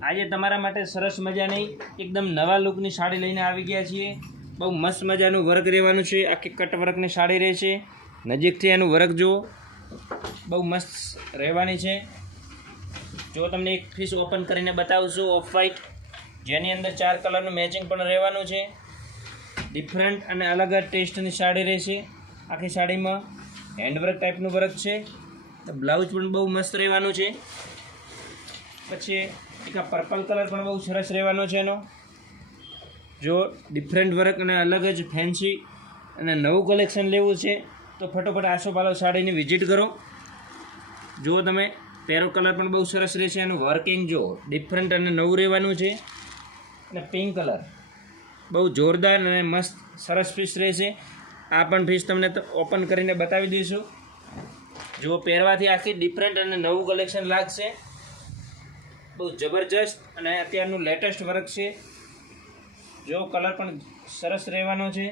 આજે તમારા માટે સરસ મજાની એકદમ નવા લુકની સાડી લઈને આવી ગયા છીએ। બહુ મસ્ત મજાનું વર્ક રહેવાનું છે, આખી કટ વર્કની સાડી રહેશે। નજીકથી એનું વર્ક જુઓ, બહુ મસ્ત રહેવાની છે। જો તમને એક પીસ ઓપન કરીને બતાવું છું, ઓફ વ્હાઇટ, જેની અંદર 4 કલરનું મેચિંગ પણ રહેવાનું છે। ડિફરન્ટ અને અલગ જ ટેસ્ટની સાડી રહેશે। આખી સાડીમાં હેન્ડવર્ક ટાઈપનું વર્ક છે, બ્લાઉઝ પણ બહુ મસ્ત રહેવાનું છે। પછી એક આ પર્પલ કલર પણ બહુ સરસ રહેવાનો છે એનો। જો ડિફરન્ટ વર્ક અને અલગ જ ફેન્સી અને નવું કલેક્શન લેવું છે તો ફટોફટ આસોપાલવ સાડીની વિઝિટ કરો। જો તમે પેરો કલર પણ બહુ સરસ રહેશે, એનું વર્કિંગ જો ડિફરન્ટ અને નવું રહેવાનું છે। અને પિંક કલર બહુ જોરદાર અને મસ્ત સરસ પીસ રહેશે। આ પણ પીસ તમને ઓપન કરીને બતાવી દઈશું। જો પહેરવાથી આખી ડિફરન્ટ અને નવું કલેક્શન લાગશે, બહુ જબરજસ્ત અને અત્યારનું લેટેસ્ટ વર્ક છે। જો કલર પણ સરસ રહેવાનો છે।